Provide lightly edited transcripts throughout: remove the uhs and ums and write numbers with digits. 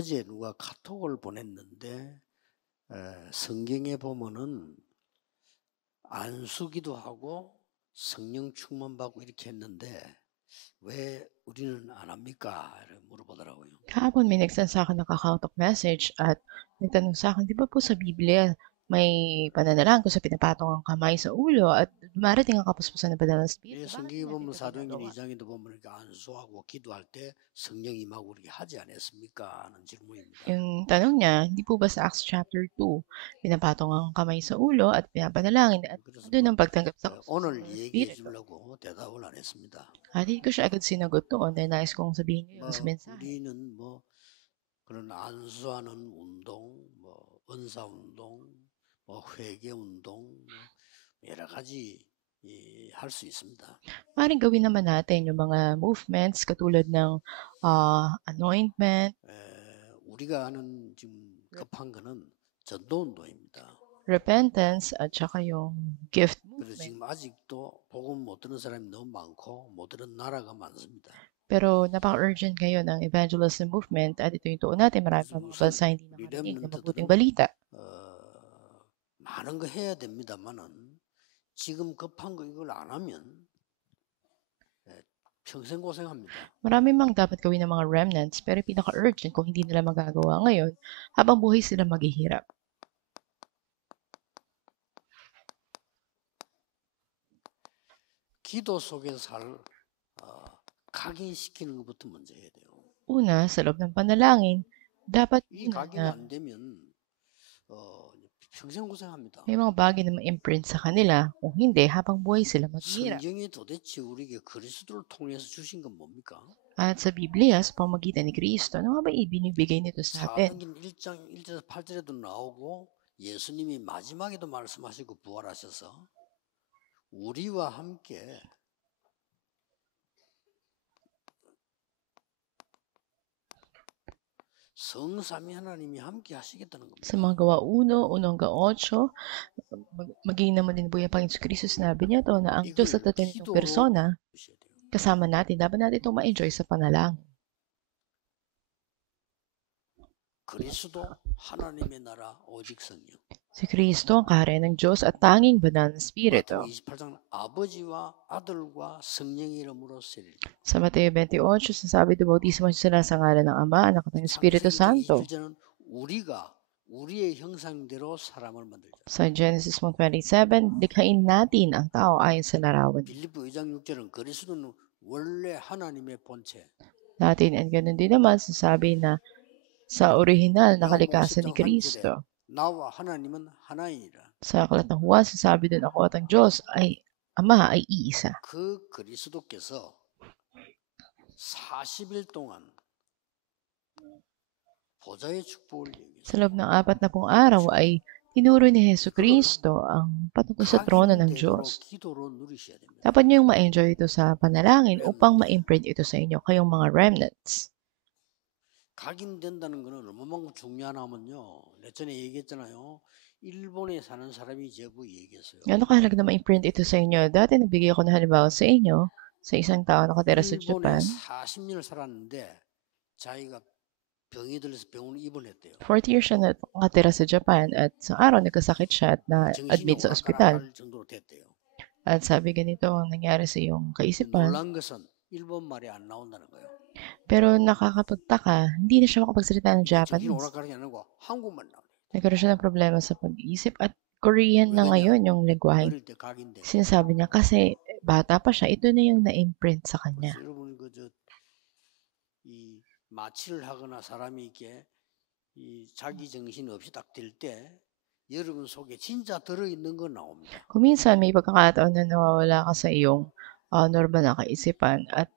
어제 누가 카톡을 보냈는데 성경에 보면은 안수기도 하고 성령 충만받고 이렇게 했는데 왜 우리는 안 합니까? 이렇게 물어보더라고요. Kahapon may nag-send sa akin ng kakaotok message at nagtanong sa akin, di ba po sa Biblia may pananalangin kung sa pinapatong ang kamay sa ulo at dumarating ang kapuspusan ng banal na 예, espiritu. Bakit 성경에 hindi natin 보면 ito 사도행전 ginagawa? 2장에도 보면 이렇게 안수하고 기도할 때 성령 임하고 그렇게 하지 않았습니까? 하는 질문입니다. Yung tanong niya, hindi po ba sa Acts chapter 2, pinapatong ang kamay sa ulo at pinapanalangin at 그래서 doon ang pagtanggap sa 오늘 kapuspusan ng 얘기해 espiritu? 주려고 대답을 안 했습니다. At hindi ko siya agad sinagot doon dahil nais kong sabihin niyo yung sa mensahe. 우리는 그런 안수하는 운동, 은사 운동, 회개 운동, 여러 가지 할 수 있습니다. Maaaring gawin naman natin yung mga movements katulad ng anointment, 우리가 하는 지금 급한 거는 전도 운동입니다. repentance, at saka yung gift 그래서 movement. 지금 아직도 복음 못 듣는 사람이 너무 많고 못 듣는 나라가 많습니다. Pero napaka-urgent ngayon ng evangelism movement at ito yung tuon natin, marami pa mga bansa hindi nakarinig ng mabuting balita. 많은 거 해야 됩니다만은 지금 급한 거 이걸 안 하면 평생 고생합니다. Marami mang dapat gawin ng mga remnants pero pinaka-urgent kung hindi nila magagawa ngayon, habang buhay sila maghihirap. 기도 속에서 각인시키는 것부터 먼저 해야 돼요. Una, sa loob ng panalangin, dapat 이 una 각인 na 안 되면 평생 고생합니다. may mga bagay na ma-imprint sa kanila. Kung hindi, habang buhay sila maghihirap. 성경이 도대체 우리에게 그리스도를 통해서 주신 건 뭡니까? At sa Biblia, sa pamamagitan ni Kristo, ano nga ba ibinibigay nito sa atin? 사도행전 1장 1절에서 8절에도 나오고 예수님이 마지막에도 말씀하시고 부활하셔서 우리와 함께 성삼위 하나님이 함께 하시겠다는 겁니다. Sa mga gawa 1:1-8, maging naman din buhay ang Panginoon Kristo, sinabi niya to na ang Diyos at atin itong persona, kasama natin, dapat natin itong ma-enjoy sa panalangin. 그리스도 하나님의 나라 오직 성령. Si Kristo ang kaharian ng Diyos at tanging banal na Espiritu. 마태복음 28장 아버지와 아들과 성령의 이름으로 세례. Sa Mateo 28, sinasabi ng bautismo sila sa ngalan ng Ama, Anak at ng Espiritu Santo. 우리가 우리의 형상대로 사람을 만들자. Sa Genesis 1:27, likhain natin ang tao ayon sa larawan. 빌립보 2장 6절은 그리스도는 원래 하나님의 본체. Natin, and ganun din naman, sasabi na sa orihinal na kalikasan ni Kristo. 나와 하나님은 하나이니라. Sa aklat ng Juan, sasabi din ako at ang Diyos ay Ama ay iisa. 그 그리스도께서 40일 동안 보좌의 축복을 얘기했어요. Sa loob ng 40 araw ay tinuro ni Hesus Kristo ang patungkol sa trono ng Diyos. 기도로 누리셔야 됩니다. Dapat niyong ma-enjoy ito sa panalangin upang ma-imprint ito sa inyo, kayong mga remnants. 각인된다는 것은 얼마만큼 중요하냐면요. 내전에 얘기했잖아요. 일본에 사는 사람이 제부 얘기했어요. Ano kahalaga na ma-imprint ito sa inyo? Dati nagbigay ako ng halimbawa sa inyo, sa isang tao nakatira sa Japan. 일본에 40년을 살았는데 자기가 병이 들려서 병원에 입원했대요. 40 years siya nakatira sa Japan at sa araw nagkasakit siya at na-admit sa ospital. At sabi ganito ang nangyari sa iyong kaisipan. 놀란 것은 일본 말이 안 나온다는 거예요. Pero nakakapagtaka, hindi na siya makapagsalita ng Japanese. Nagkaroon siya ng problema sa pag-iisip at Korean na ngayon yung lengguwahe. Sinasabi niya kasi bata pa siya, ito na yung na-imprint sa kanya. 마취를 하거나 사람이 이렇게 자기 정신이 없이 딱 들 때 여러분 속에 진짜 들어있는 거 나옵니다. Kung minsan may pagkakataon na nawawala ka sa iyong normal na kaisipan at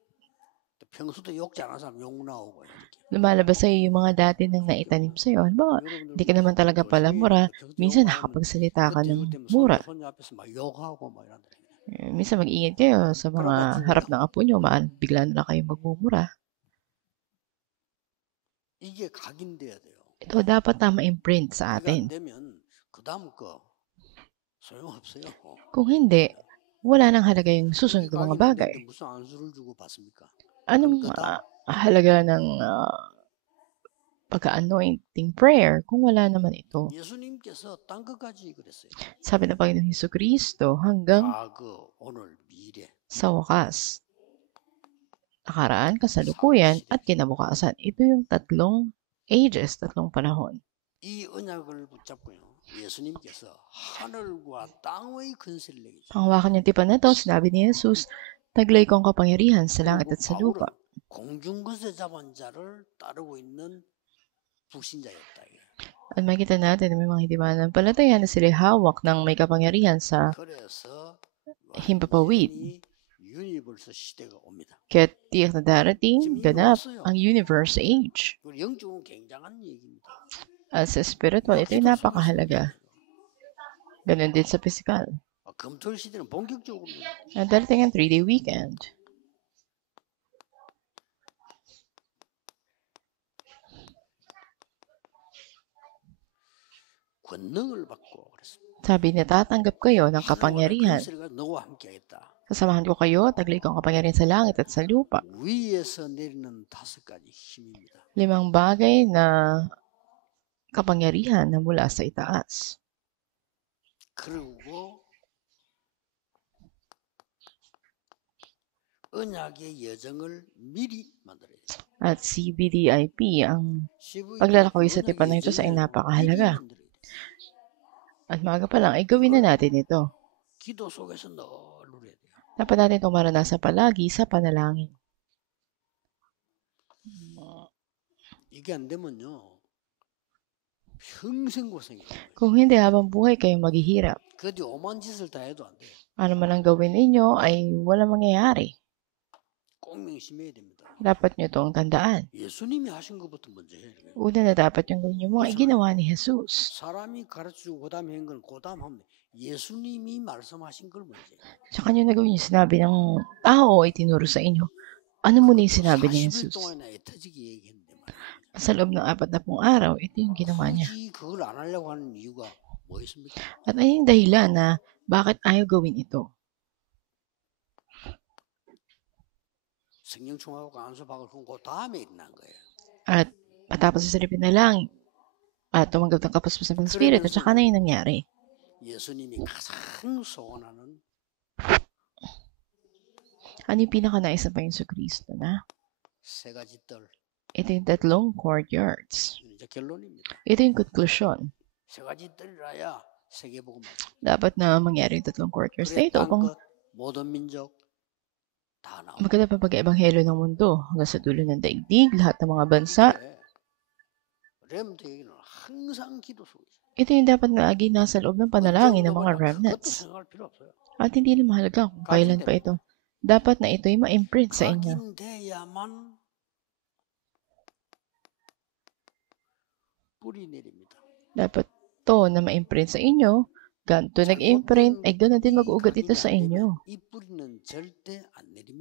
평소도 욕 잘하는 사람 욕 나오고 lumalabas sa iyo yung mga dati nang naitanim sa iyo. Halimbawa, hindi ka naman talaga pala mura, minsan nakakapagsalita ka ng mura. Minsan mag-ingat kayo sa mga harap ng apo nyo, bigla na lang kayo magmumura. Ito dapat na ma-imprint sa atin. Kung hindi, wala nang halaga yung susunod na mga bagay. Anong halaga ng pagka-anointing prayer kung wala naman ito. Sabi ng Panginoong Hesukristo hanggang sa wakas, nakaraan, kasalukuyan, at kinabukasan. Ito yung tatlong ages, tatlong panahon. Ang hawakan niyang tipan na ito, sinabi ni Jesus, taglay kong kapangyarihan sa langit at sa lupa. At makita natin na may mga hindi mananampalataya na sila hawak ng may kapangyarihan sa himpapawid. Kaya tiyak na darating, ganap ang universe age. At sa spiritual, ito ay napakahalaga. Ganun din sa physical. At darating ang 3-day weekend. Sabi niya, tatanggap kayo ng kapangyarihan. Kasamahan ko kayo, taglay ko ang kapangyarihan sa langit at sa lupa. 5 bagay na kapangyarihan na mula sa itaas. At CBDIP, ang paglalakaway sa tipan na ito sa ay napakahalaga. At maaga pa lang, ay gawin na natin ito. Dapat natin itong maranasan palagi sa panalangin. Kung hindi, habang buhay kayong maghihirap. Ano man ang gawin ninyo ay walang mangyayari. Dapat nyo itong tandaan. Una na dapat yung gawin nyo mo ay ginawa ni Jesus. Sa kanya na gawin yung sinabi ng tao ay tinuro sa inyo. Ano muna yung sinabi ni Jesus? Sa loob ng 40 araw, ito yung ginawa niya. At ay yung dahilan na bakit ayaw gawin ito. At matapos sa silipin na lang, at tumanggap ng kapuspusan ng Spirit, at saka na yung nangyari. Ano yung pinakanais ng Panginoon Kristo na? Ito yung 3 courtyards. Ito yung konklusyon. Dapat na mangyari yung 3 courtyards na ito kung maganda pa pag-ebanghelyo ng mundo hanggang sa dulo ng daigdig, lahat ng mga bansa. Ito yung dapat na lagi nasa loob ng panalangin ng mga remnants. At hindi na mahalaga kung kailan pa ito. Dapat na ito ay ma-imprint sa inyo. Dapat to na ma-imprint sa inyo. Ganito nag-imprint, ay gano'n din mag-uugat ito sa inyo.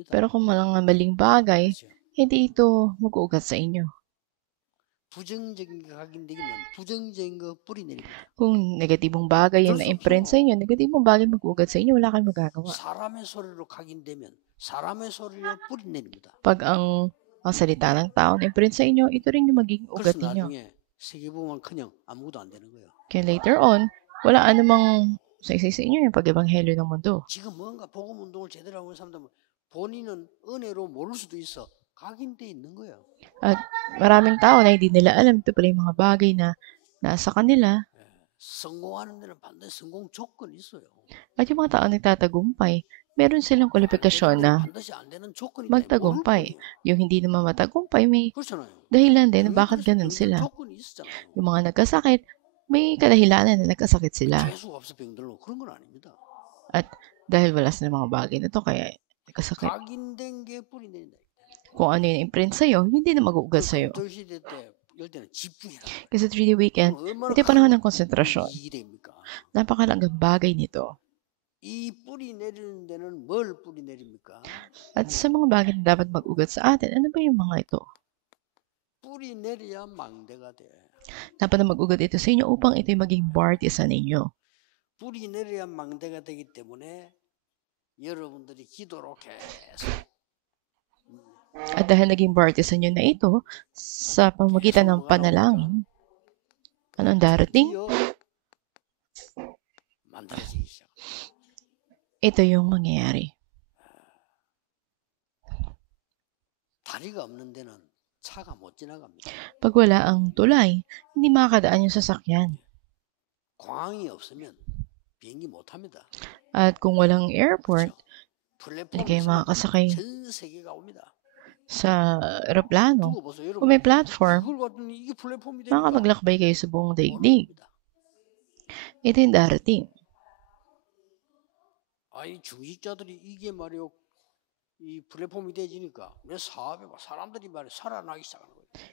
Pero kung mga maling bagay, hindi ito mag-uugat sa inyo. Kung negatibong bagay yung na-imprint sa inyo, negatibong bagay mag-uugat sa inyo, wala kayong magagawa. Pag ang salita ng tao na-imprint sa inyo, ito rin yung magiging ugat ninyo. Kaya later on, wala anumang saysay sa inyo yung pag-ebanghelyo ng mundo. At maraming tao na hindi nila alam ito pala yung mga bagay na nasa kanila. At yung mga tao nagtatagumpay, meron silang kwalifikasyon na magtagumpay. Yung hindi naman matagumpay, may dahilan din na bakit ganun sila. Yung mga nagkasakit, may kadahilanan na nagkasakit sila. At dahil wala sa mga bagay na to, kaya nagkasakit. Kung ano yung imprint sa'yo, hindi na mag-uugat sa'yo. Kasi 3-day weekend, ito yung panahon ng konsentrasyon. Napakalagang bagay nito. At sa mga bagay na dapat mag-ugat sa atin, ano ba yung mga ito? Dapat na mag-ugat ito sa inyo upang ito'y maging party sa ninyo. At dahil naging partisan nyo na ito, sa pamamagitan ng panalangin, anong darating? Ito yung mangyayari. Pag wala ang tulay, hindi makakadaan yung sasakyan. At kung walang airport, hindi kayo makakasakay sa aeroplano. Kung may platform, makakapaglakbay kayo sa buong daigdig. Ito yung darating.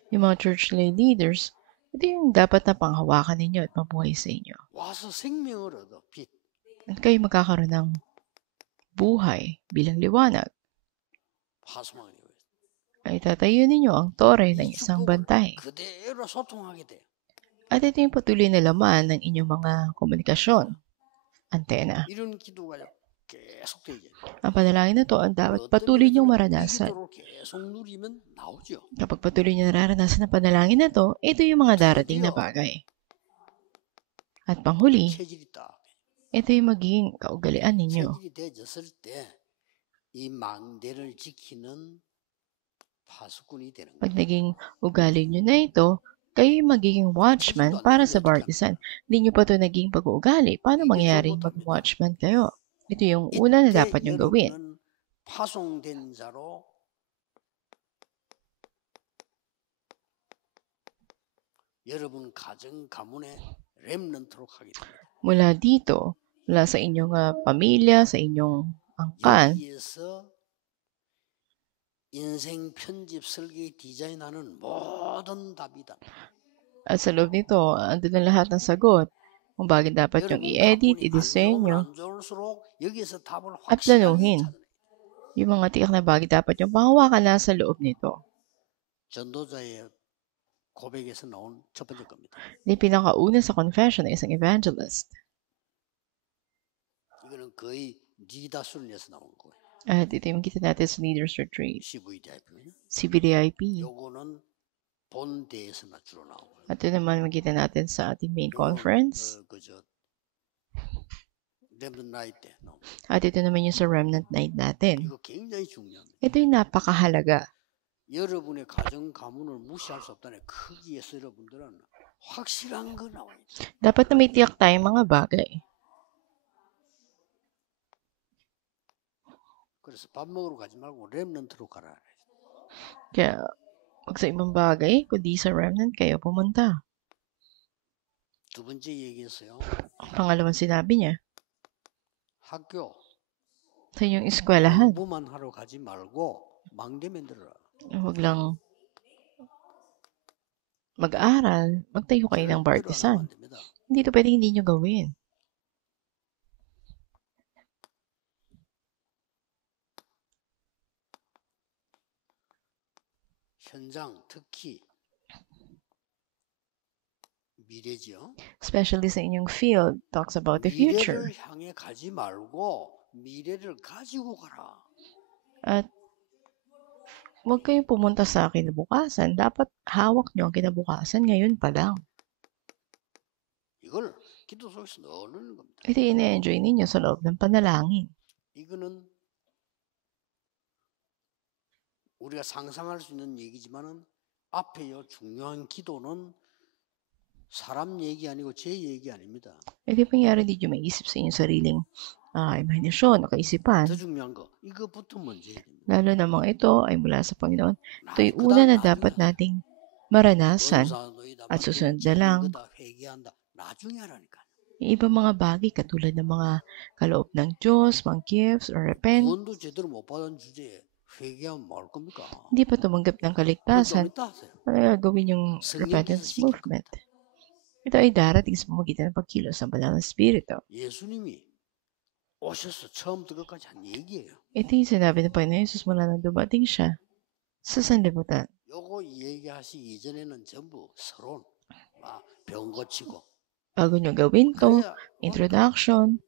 Yung mga church leaders, ito yung dapat na panghawakan ninyo at mabuhay sa inyo. At kayo magkakaroon ng buhay bilang liwanag. Ay tatayo ninyo ang tore ng isang bantay. At ito yung patuloy na laman ng inyong mga komunikasyon. Antena. Ang panalangin na ito ang dapat patuloy niyong maranasan. Kapag patuloy niyo nararanasan ang panalangin na ito, ito yung mga darating na bagay. At panghuli, ito yung magiging kaugalian ninyo. Pag naging ugali nyo na ito, kayo yung magiging watchman para sa partisan. Hindi nyo pa ito naging pag-uugali. Paano mangyayaring mag-watchman kayo? Ito yung una na dapat nyong gawin. Mula dito, mula sa inyong pamilya, sa inyong angkan, at sa loob nito, andun na lahat ng sagot. Kung bakit dapat yung i-edit, i-disenyo, at planuhin. Yung mga tiyak na bagay dapat yung panghawakan na sa loob nito. Hindi pinakauna sa confession ng isang evangelist. At ito yung kita natin sa Leaders Retreat. CVDIP. At ito naman makita natin sa ating main conference. At ito naman yung sa Remnant Night natin. Ito yung napakahalaga. Dapat na may tiyak tayong mga bagay. Kaya, wag sa ibang bagay, kundi sa remnant kayo pumunta. Pangalawang sinabi niya, sa inyong eskwelahan, huwag lang mag-aral, magtayo kayo ng partisan. Hindi ito pwedeng hindi nyo gawin. Especially sa inyong field, talks about the future. At huwag kayong pumunta sa kinabukasan. Dapat hawak nyo ang kinabukasan ngayon pa lang. Ito ina-enjoy ninyo sa loob ng panalangin. 우리가 상상할 수 있는 얘기지만은 앞에요 중요한 기도는 사람 얘기 아니고 제 얘기 아닙니다. Ito pangyari hindi nyo maisip sa inyong sariling imahinasyon o kaisipan. 더 중요한 거 이거부터 먼저 해야 됩니다. Lalo namang ito ay mula sa Panginoon. Ito ay una na dapat nating maranasan at susunod na lang. Yung ibang mga bagay katulad ng mga kaloob ng Diyos, mga gifts, or repent. Hindi pa tumanggap ng kaligtasan, gawin yung repentance movement. Ito ay darating sa pamamagitan ng pagkilos ng banal na Espiritu. Ito yung sinabi ng Panginoon Jesus mula nang dumating siya sa sanlibutan. Bago nyo gawin to, introduction,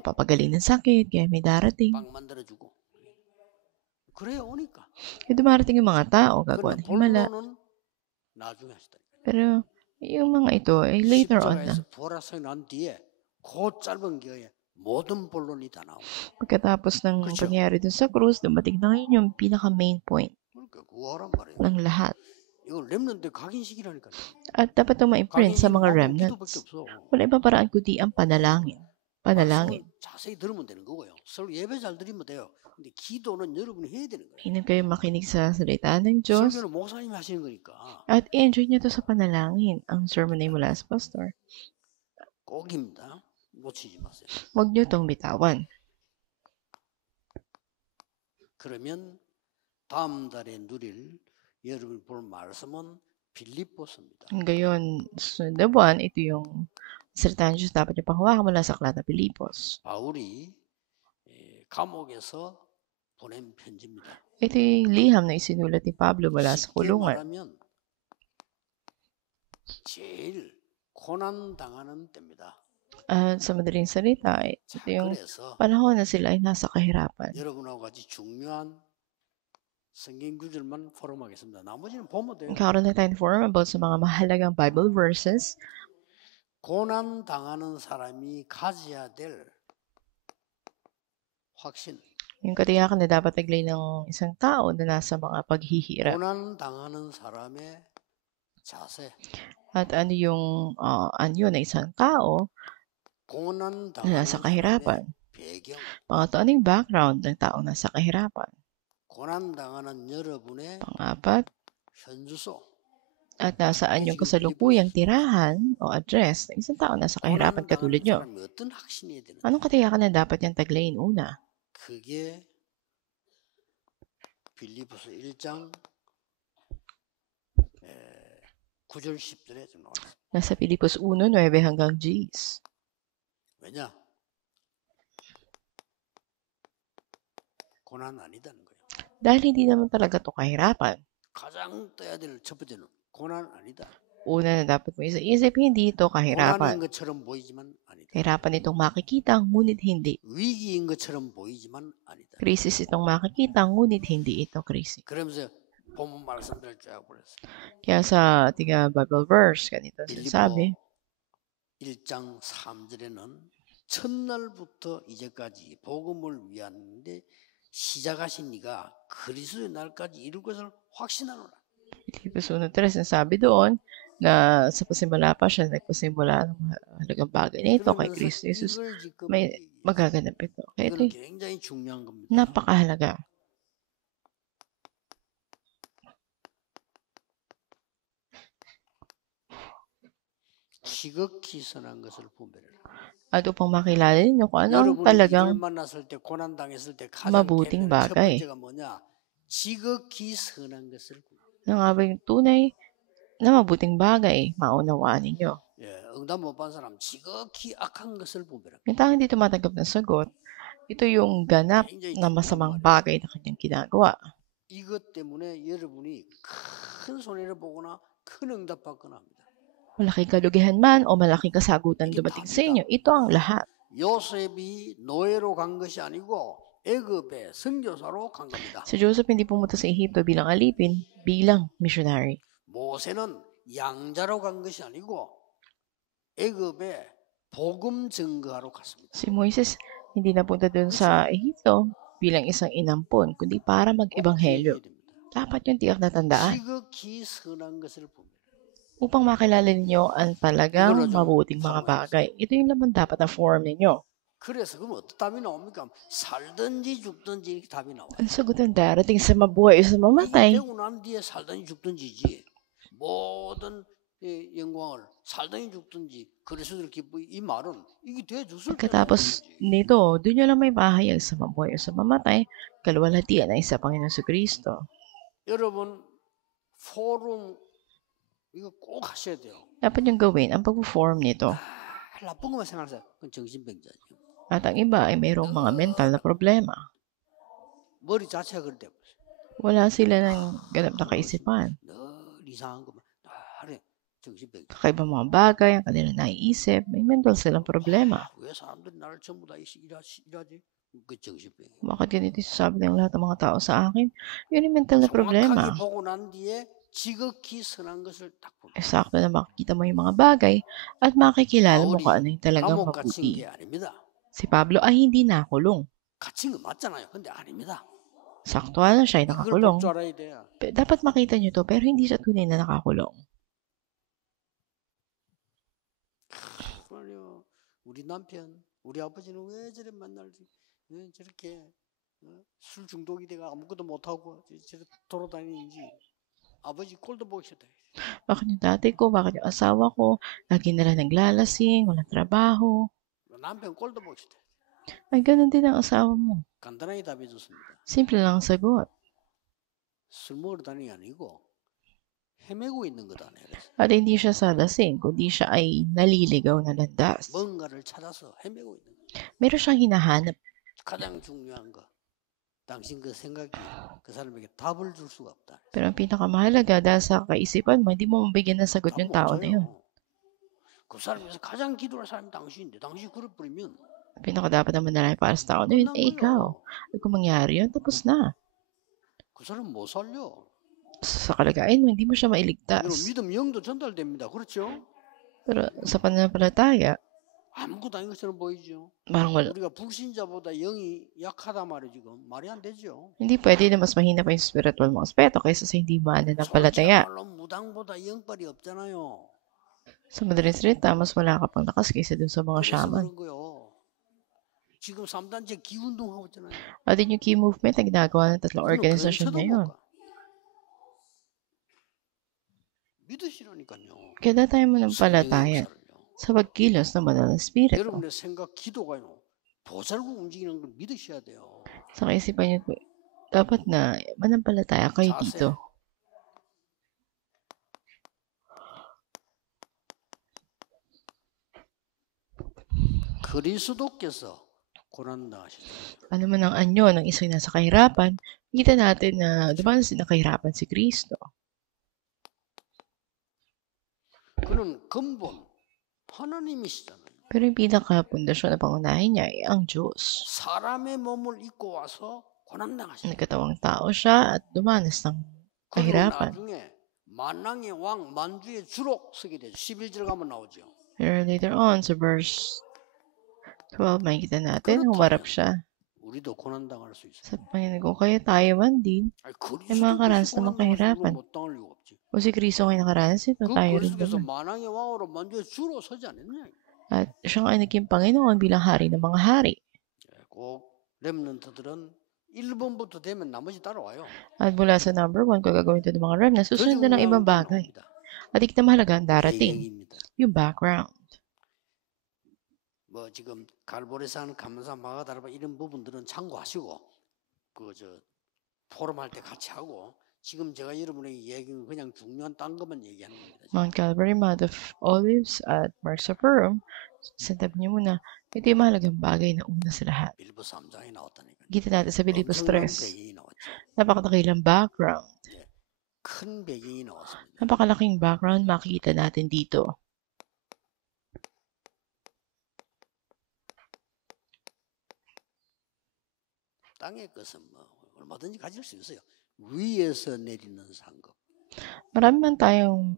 papagaling ng sakit, kaya may darating. Dumarating yung mga tao, gagawa ng himala. Pero yung mga ito ay later on na. Pagkatapos ng pangyayari dun sa krus, dumating na ngayon yung pinaka-main point ng lahat. At dapat ito ma-imprint sa mga remnants. Wala ibang paraan kundi ang panalangin. Panalangin. Mainam kayo makinig sa salita ng Diyos. At i-enjoy nyo ito sa panalangin. Ang sermon ay mula sa pastor. Huwag nyo itong bitawan. 그러면 다음 달에 누릴 여러분이 볼 말씀은 빌립보서입니다. Ngayon, sunod na buwan, ito yung salita ng Diyos dapat yung panghawakan mula sa aklat ng Pilipos. 바울이 감옥에서 보낸 편지입니다. Ito yung liham na isinulat ni Pablo mula sa kulungan. 제일 고난 당하는 때입니다. At sa madaling salita, ito yung panahon na sila ay nasa kahirapan. 여러분하고 같이 중요한 성경 구절만 포럼하겠습니다. 나머지는 보면 돼요. Kakaroon na tayong forum about sa mga mahalagang Bible verses. 고난 당하는 사람이 가져야 될 확신. Yung katiyakan na dapat taglay ng isang tao na nasa mga paghihirap. 고난 당하는 사람의 자세. At ano yung anyo na isang tao na nasa kahirapan. Pangatlo, background ng tao nasa kahirapan. Pangapat, at nasaan yung kasalukuyang tirahan o address ng isang tao nasa kahirapan katulad nyo. Anong katiyakan na dapat yung taglayin una? 그게 빌립보서 1장 9절 10절에 좀 나왔습니다. Nasa Pilipos 1:9 hanggang 10. 왜냐? 고난 아니다는 거예요. Dahil hindi naman talaga ito kahirapan. 가장 떠야 될 첫 번째는 고난 아니다. Una na dapat mo isip, hindi ito kahirapan. 고난인 것처럼 보이지만 아니다. Kahirapan itong makikita, ngunit hindi. 위기인 것처럼 보이지만 아니다. Krisis itong makikita, ngunit hindi ito krisis. 그러면서 본문 말씀들을 쫙 보냈어요. Kaya sa ating Bible verse, ganito sinasabi. 1장 3절에는 첫날부터 이제까지 복음을 위하는데 시작하신 이가 그리스도의 날까지 이룰 것을 확신하노라. Pilipos 1:3 sinasabi doon na sa pasimula pa siya nagpasimula ng mahalagang bagay na ito kay Kristo Jesus. May magaganap ito. Kaya ito napakahalaga. 지극히 선한 것을 분별해라. At upang makilala ninyo kung ano ang talagang mabuting bagay. Ano nga ba yung tunay na mabuting bagay? Maunawaan ninyo. Yung tao hindi tumatanggap ng sagot, ito yung ganap na masamang bagay na kanyang ginagawa. Malaking kalugihan man o malaking kasagutan dumating sa inyo, ito ang lahat. 요셉이 노예로 간 것이 아니고 애굽에 선교사로 간 겁니다. Si Joseph hindi pumunta sa Ehipto bilang alipin, bilang missionary. 모세는 양자로 간 것이 아니고 애굽에 복음 증거하러 갔습니다. Si Moises hindi napunta doon sa Ehipto bilang isang inampon, kundi para mag-ebanghelyo. Dapat yung tiyak na tandaan. Upang makilala ninyo ang talagang mabuting mga bagay. Ito yung laman dapat na form ninyo. Ang sagot ang darating sa mabuhay o sa mamatay. Pagkatapos nito, doon nyo lang may bahayag sa mabuhay o sa mamatay, kaluwalhatian ay sa Panginoon sa Kristo. 여러분, 포럼 이거 꼭 하셔야 돼요. Dapat yung gawin ang pag-form nito. 나쁜 것만 생각하세요. 그건 정신병자죠. At ang iba ay mayroong mga mental na problema. 머리 자체가 그런데 wala sila ng ganap na kaisipan. 늘 이상한 것만 늘 정신병자. Kakaibang mga bagay ang kanilang naiisip, may mental silang problema. 왜 사람들이 나를 전부 다 일하지? Bakit ganito sasabi ng lahat ng mga tao sa akin? Yun yung mental na problema. Sakto na makikita mo yung mga bagay at makikilala mo kung ano yung talagang mabuti. Si Pablo ay hindi nakulong. Sakto na siya ay nakakulong. Dapat makita nyo to, pero hindi siya tunay na nakakulong. 우리 남편, 우리 아버지는 왜 저래 맨날 저렇게 술 중독이 돼가 아무것도 못하고 저렇게 돌아다니는지 아버지 꼴도 보기 싫다. Bakit yung tatay ko, bakit yung asawa ko, lagi nila naglalasing, walang trabaho. 남편 꼴도 보기 싫다. Ay, ganun din ang asawa mo. 간단하게 답해줬습니다. Simple lang ang sagot. 술 먹으러 다니는 게 아니고 헤매고 있는 거다. At hindi siya sa lasing, kundi siya ay naliligaw na landas. 뭔가를 찾아서 헤매고 있는 거. Meron siyang hinahanap. 가장 중요한 거. 당신 그 생각이 그 사람에게 답을 줄 수가 없다. Pero ang pinakamahalaga dahil sa kaisipan mo, hindi mo mabigyan ng sagot yung tao na yun. 그 사람에서 가장 기도할 사람이 당신인데 당신이 그래버리면 Pinakadapat naman na para sa tao na yun, ikaw. At kung mangyari yun, tapos na. 그 사람 못 살려. Sa kalagayan mo, hindi mo siya mailigtas. 믿음 영도 전달됩니다. 그렇죠? Pero sa pananampalataya, 아무것도 아닌 것처럼 보이죠. parang wala. 우리가 불신자보다 영이 약하다 말이 지금 말이 안 되죠. Hindi pwede na mas mahina pa yung spiritual mong aspeto kaysa sa hindi mananampalataya. 무당보다 영빨이 없잖아요. Sa madaling salita, mas wala ka pang lakas kaysa dun sa mga shaman. 지금 3단체 기운동하고 있잖아요. At din yung key movement na ginagawa ng tatlong organisasyon ngayon. 믿으시라니까요. Kaya tayo manampalataya sa pagkilos ng banal na espiritu. 여러분의 생각, 기도가요. 보살고 움직이는 걸 믿으셔야 돼요. Sa kaisipan niyo, dapat na manampalataya kayo dito. 그리스도께서 고난당하셨다. Ano man ang anyo ng isang nasa kahirapan, kita natin na dumanas din ang kahirapan si Kristo. 그는 근본 하나님이시잖아요. Pero yung pinaka-pundasyon na pangunahin niya ay ang Diyos. 사람의 몸을 입고 와서 고난당하셨다. Nagkatawang tao siya at dumanas ng kahirapan. 나중에 만왕의 왕 만주의 주로 서게 되죠. 11절 가면 나오죠. Pero later on sa verse 12, makikita natin, humarap siya 우리도 고난당할 수 있어요. sa Panginoon. Kaya tayo man din ay makakaranas ng mga kahirapan. O si Kristo ay nakaranas ito, tayo rin naman. At siya ay naging Panginoon bilang hari ng mga hari. At mula sa number 1, kung gagawin ito ng mga remnants, susunod na ng ibang bagay. At ikita mahalaga ang darating, yung background. 뭐 지금 갈보리산, 감산, 마가다라바 이런 부분들은 참고하시고 포럼 할 때 같이 하고 지금 제가 여러분에게 얘기는 그냥 중요한 딴 것만 얘기하는 겁니다. Mount Calvary, Mount of Olives at Marks of Perum, sabi niyo muna, ito yung mahalagang bagay na una sa lahat. 빌립보 3장에 나왔다니까. Kita natin sa Filipos 3. Napakadakilang background. 큰 배경이 나왔습니다. Napakalaking background makikita natin dito. 땅의 것은 뭐 얼마든지 가질 수 있어요. 위에서 내리는 상급. Marami man tayong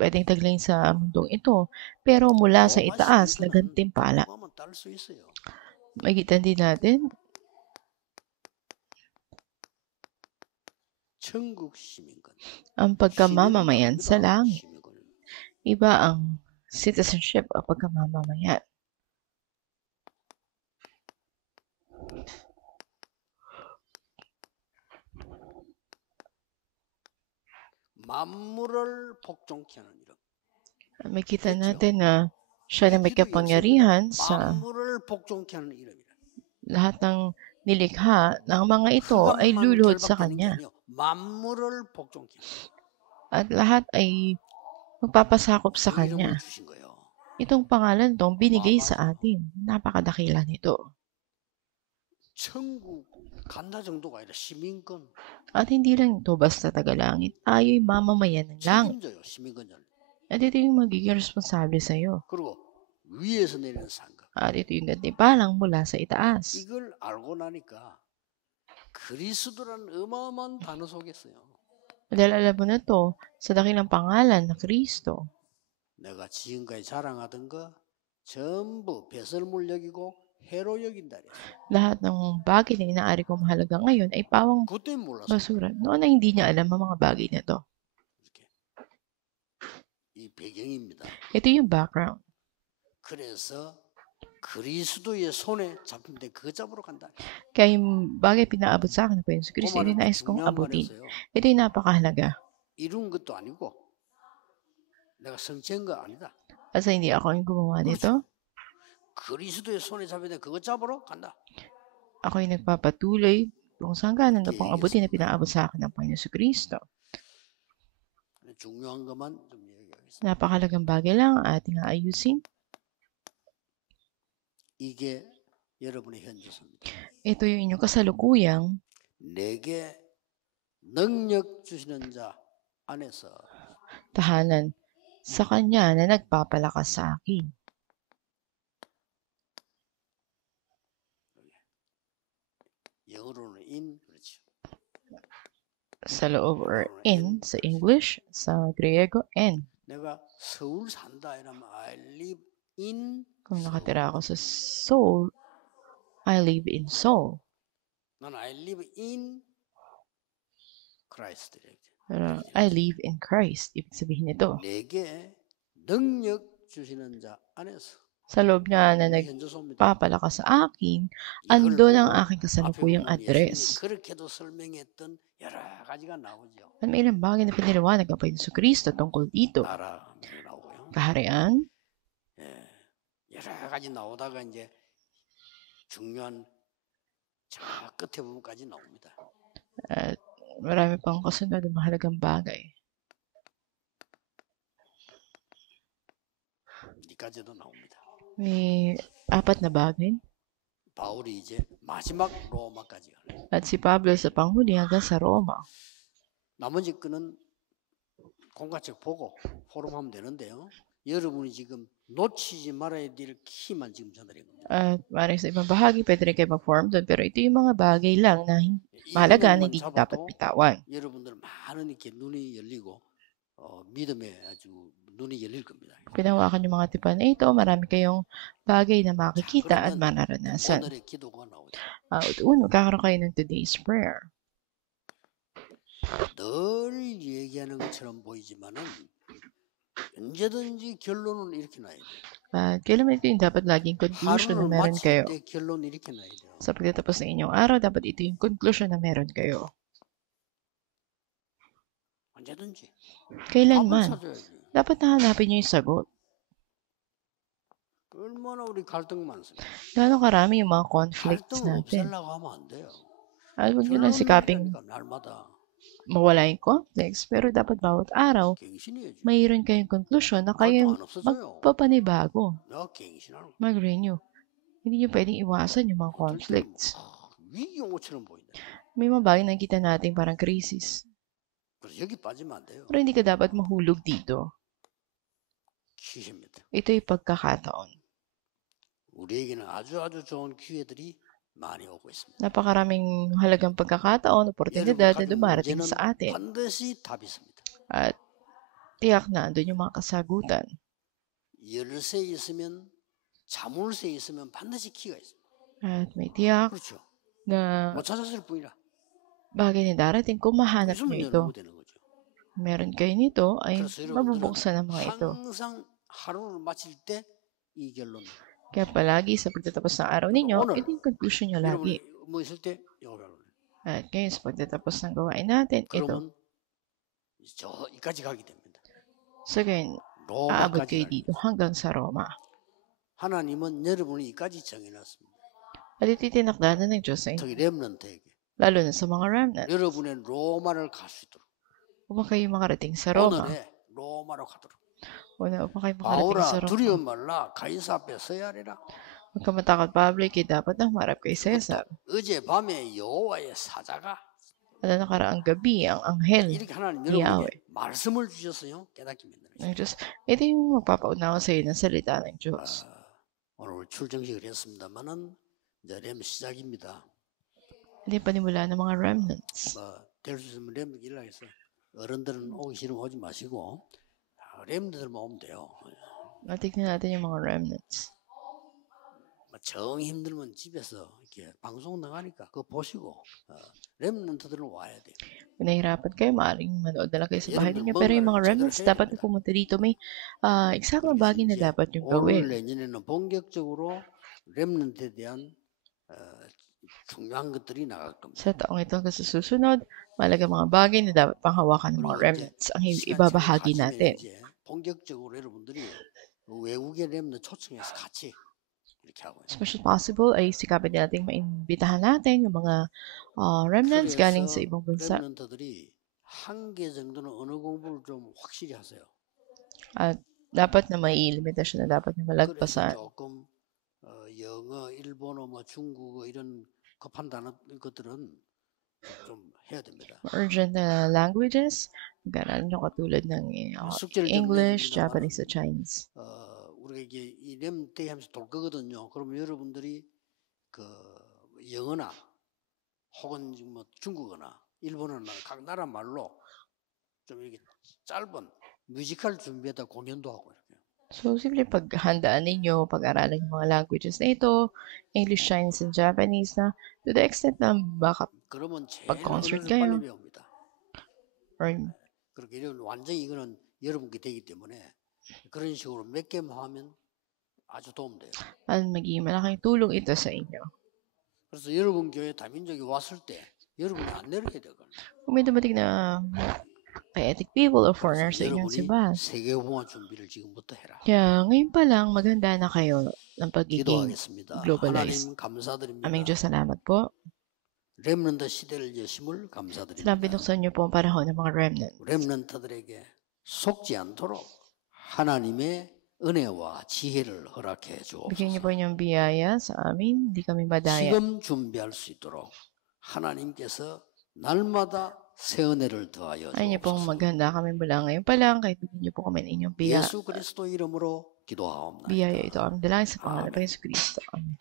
pwedeng taglayin sa mundong ito, pero mula sa itaas na gantimpala. Makikita din natin ang pagkamamamayan sa langit. Iba ang citizenship o pagkamamamayan. 만물을 복종케 하는 이름. Makita natin na siya na may kapangyarihan sa lahat ng nilikha ng mga ito ay luluhod sa Kanya. At lahat ay magpapasakop sa Kanya. Itong pangalan itong binigay sa atin. Napakadakila nito. At hindi lang ito basta tagalangit, tayo'y mamamayan ng langit. At ito yung magiging responsable sa iyo. At ito yung gantimpalang mula sa itaas. 이걸 알고 나니까 그리스도란 어마어마한 단어 속에 있어요. Dahil alam mo na to, sa dakilang pangalan na Kristo, 내가 지금까지 자랑하던 거 전부 배설물 여기고 해로 여긴다. lahat ng bagay na inaari kong mahalaga ngayon ay pawang 그때 몰랐어. basura. Noon ay hindi niya alam ang mga bagay na to. 이 배경입니다. Ito yung background. 그래서 그리스도의 손에 잡힌데 그거 잡으러 간다. Kaya yung bagay pinaabot sa akin na po yun sa Kristo, yun nais kong abutin. Ito yung napakahalaga. 이룬 것도 아니고 내가 성취한 거 아니다. Kasi hindi ako yung gumawa nito. 그리스도의 손에 잡힌데 그거 잡으러 간다. Ako yung nagpapatuloy kung saan ganon na pong abutin na pinaabot sa akin ng Panginoon sa Kristo. 중요한 것만 좀 얘기하겠습니다. Napakahalagang bagay lang ang ating aayusin. 이게 여러분의 현재입니다. Ito yung inyong kasalukuyang 내게 능력 주시는 자 안에서 tahanan sa Kanya na nagpapalakas sa akin. 영어로는 in 그렇죠. Sa loob or in sa English, sa Griego, en. 내가 서울 산다 이러면 I live in Kung nakatira ako sa Seoul, I live in Seoul. 난 I live in Christ. Pero I live in Christ. Ibig sabihin nito, 내게 능력 주시는 자 안에서 sa loob niya na 현저소입니다. nagpapalakas sa akin, andun ang aking kasalukuyang address. 그렇게도 설명했던 여러 가지가 나오죠. At may ilang bagay na piniliwanag ang Panginoon sa Kristo tungkol dito. 나라 나오고요. Kaharian, 여러 가지 나오다가 이제 중요한 저 끝에 부분까지 나옵니다. at marami pang kasunod na mahalagang bagay. 여기까지도 나옵니다. May 4 na bagay. 바울이 이제 마지막 로마까지 가요. At si Pablo sa panghuli hanggang sa Roma. 나머지 거는 공과책 보고 포럼하면 되는데요. 여러분이 지금 놓치지 말아야 될 키만 지금 전달해 겁니다. At maaaring sa ibang bahagi, pwede rin kayo mag-form doon. Pero ito yung mga bagay lang na mahalaga na hindi dapat bitawan. 여러분들 많은 이렇게 눈이 열리고 믿음에 아주 눈이 열릴 겁니다. Pinawakan yung mga tipan na ito, marami kayong bagay na makikita at mararanasan. 오늘의 기도가 나오죠. At magkakaroon kayo ng today's prayer. 늘 얘기하는 것처럼 보이지만은 언제든지 결론은 이렇게 놔야 돼요. At kailan ito yung dapat laging conclusion na 하루를 meron 마칠 kayo. 때 결론 이렇게 놔야 돼요. Sa pagtatapos ng inyong araw, dapat ito yung conclusion na meron kayo. 언제든지 답을 Kailanman, 찾아야지. dapat nahanapin nyo yung sagot. 얼마나 우리 갈등 많습니다. Gano'ng karami yung mga conflicts 갈등을 natin. 없애려고 하면 안 돼요. At huwag nyo lang sikaping 결론이라니까 날마다 mawala yung conflicts, pero dapat bawat araw, 갱신해야지. mayroon kayong conclusion na kayo 갈등 안 없어져요. magpapanibago, 내가 갱신하는 거. mag-renew. Hindi nyo pwedeng iwasan yung mga conflicts. 위기용어처럼 보인다. May mga bagay na nakita natin parang krisis. 그래서 여기 빠지면 안 돼요. Pero hindi ka dapat mahulog dito. 기회입니다. Ito yung pagkakataon. 우리에게는 아주 좋은 기회들이 많이 오고 있습니다. Napakaraming halagang pagkakataon, oportunidad na dumarating sa atin. 반드시 답이 있습니다. At tiyak na andun yung mga kasagutan. 열쇠 있으면 자물쇠 있으면 반드시 키가 있습니다. At may tiyak 그렇죠. na 못 찾았을 뿐이라. bagay na darating kung mahanap 있으면 nyo ito. 열면 되는 거죠. Meron kayo nito ay 그래서 여러분들은 mabubuksan ang mga ito. 항상 하루를 마칠 때 이 결론. Kaya palagi sa pagtatapos ng araw ninyo, ito yung conclusion nyo lagi. 여러분이 뭐 있을 때 이거를. At ngayon sa pagtatapos ng gawain natin, ito. 그러면 저기까지 가게 됩니다. So ngayon, aabot 로마까지. kayo dito hanggang sa Roma. 하나님은 여러분을 이까지 정해놨습니다. At ito tinakdanan ng Diyos ay 특히 렘넌트에게. lalo na sa mga remnant. 여러분의 로마를 갈 수 있도록. Upang kayo makarating sa Roma. 오늘의 로마로 가도록. Upang kayo makarating sa 바울아 Roma. 두려워 말라 가이사 앞에 서야 하리라. Huwag ka matakot, Pablo, kayo dapat nang marap kay Cesar. 어젯밤에 여호와의 사자가 At nakaraang gabi, ang anghel 이렇게 하나님 Yahweh. 여러분에게 말씀을 주셨어요. 깨닫게 만드는 ng Diyos. Ito yung magpapaunawa sa iyo ng salita ng Diyos. 오늘 출정식을 했습니다만은 이제 렘 시작입니다. Hindi panimula ng mga remnants. 될 수 있으면 렘 일락해서 어른들은 오기 싫으면 오지 마시고 렘들만 오면 돼요. Tignan natin yung mga remnants. 정 힘들면 집에서 이렇게 방송 나가니까 그거 보시고 렘넌트들은 와야 돼요. Kung nahihirapan kayo, maaaring manood na lang kayo sa bahay ninyo. Pero yung mga remnants, dapat na pumunta dito. May eksaktong bagay na dapat yung gawin. 올 내년에는 본격적으로 렘넌트에 대한 중요한 것들이 나갈 겁니다. Sa taong ito hanggang sa susunod, malagang mga bagay na dapat panghawakan ng mga remnants ang ibabahagi natin. 본격적으로 여러분들이 외국의 렘넌트 초청해서 같이 As much as possible ay sikapin din natin maimbitahan natin yung mga remnants galing sa ibang bansa. 렘넌트들이 한계 정도는 언어 공부를 좀 확실히 하세요. At dapat na may limitasyon na dapat yung malagpasan. 조금 영어, 일본어, 뭐 중국어 이런 급한 단어 것들은 좀 해야 됩니다. Urgent na languages, gano'n yung katulad ng English, Japanese, at Chinese. 우리가 이게 이 렘데이 하면서 돌 거거든요. 그러면 여러분들이 그 영어나 혹은 뭐 중국어나 일본어나 각 나라 말로 좀 이렇게 짧은 뮤지컬 준비하다 공연도 하고 이렇게. So, simple paghandaan ninyo, pag-aralan yung mga languages na ito, English, Chinese, and Japanese na to the extent na baka pag-concert kayo. 그렇게 이런 완전히 이거는 여러분께 되기 때문에 그런 식으로 몇 개만 하면 아주 도움돼요. magiging malaking tulong ito sa inyo. 그래서 여러분 교회 다민족이 왔을 때 여러분이 안 내려야 되거든요. Kung may dumating na Paetic people or foreigners sa inyong simbahan. 세계봉화 준비를 지금부터 해라. Kaya ngayon pa lang maghanda na kayo ng pagiging 기도하겠습니다. globalized. 하나님 감사드립니다. Aming Diyos, salamat po. 렘넌트 시대를 여심을 감사드립니다. Salamat binuksan niyo po ang panahon ng mga remnant. 렘넌트들에게 속지 않도록 하나님의 은혜와 지혜를 허락해 Bigyan niyo 주옵소서. po inyong biyaya sa amin, hindi kami madaya. 지금 준비할 수 있도록 하나님께서 날마다 새 은혜를 더하여 Ayun niyo pong 주옵소서. maghanda kami mula ngayon pa lang, kahit bigyan niyo po kami ng inyong biyaya. 예수 그리스도 이름으로 기도하옵나이다. Biyaya ito ang dalangin sa pangalan ng Yesu Kristo. Amen.